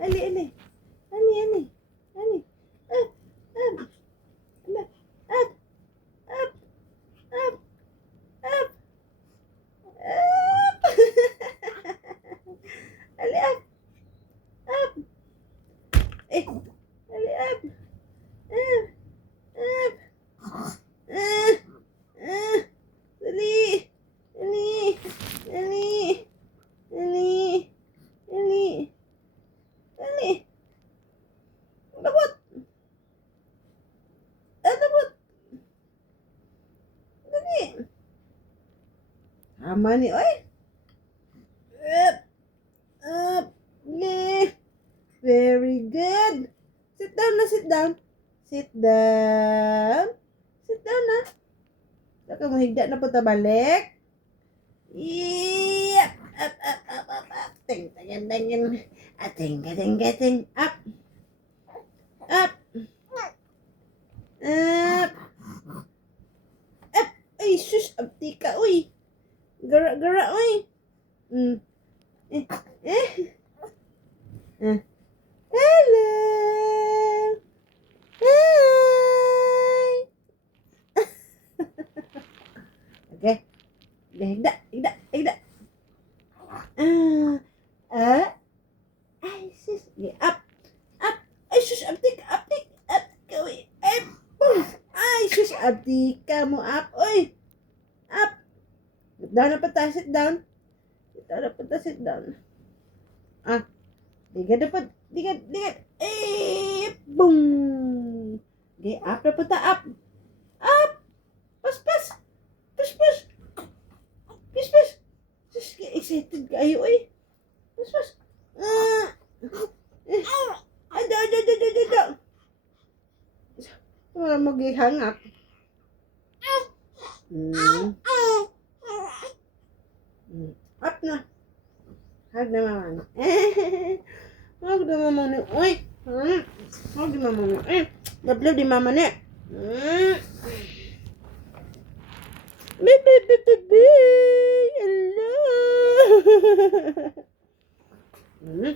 Ali, ali. Ali, ali. Ali. Up, up. Ala. Up, up, up, up. Up. Ali, up. Up. Eh. Ali, up. Up. Up. Dali. Dali. Dali. Dali. Dali. Dali. Labot. Labot. Dali. Tama ni, oy. Up. Up. Dali. Very good. Sit down na, sit down. Sit down. Sit down na. Saka mo higda na po ta balik. Yep. Up, up, up, up, up. Ting, ting, ting, ting. Ating, gating, gating. Up. Up. Up. Up. Ay, sus. Abti ka, uy. Gara, gara, uy. Eh. Eh. Hello. Hi. Okay. Higda, higda, higda. Ay, sus. Up. Up. Ay, sus. Abti ka, abti. Up. Uy. Ay, sus. Abti ka mo. Up. Uy. Up. Sit down na pa ta. Sit down. Sit down na pa ta. Sit down. Digad na pa. Digad. Digad. Boom. Okay, up na pa ta. Up. Up. Pas, pas. Pas, pas. Pas, pas. Sus, excited kayo, eh. Pas, pas. Ada. Wala mag-ihangap. Up na. Hug na mama. Hug na mama ni. Uy. Hug na mama ni. Love di mama ni. Baby. Hello.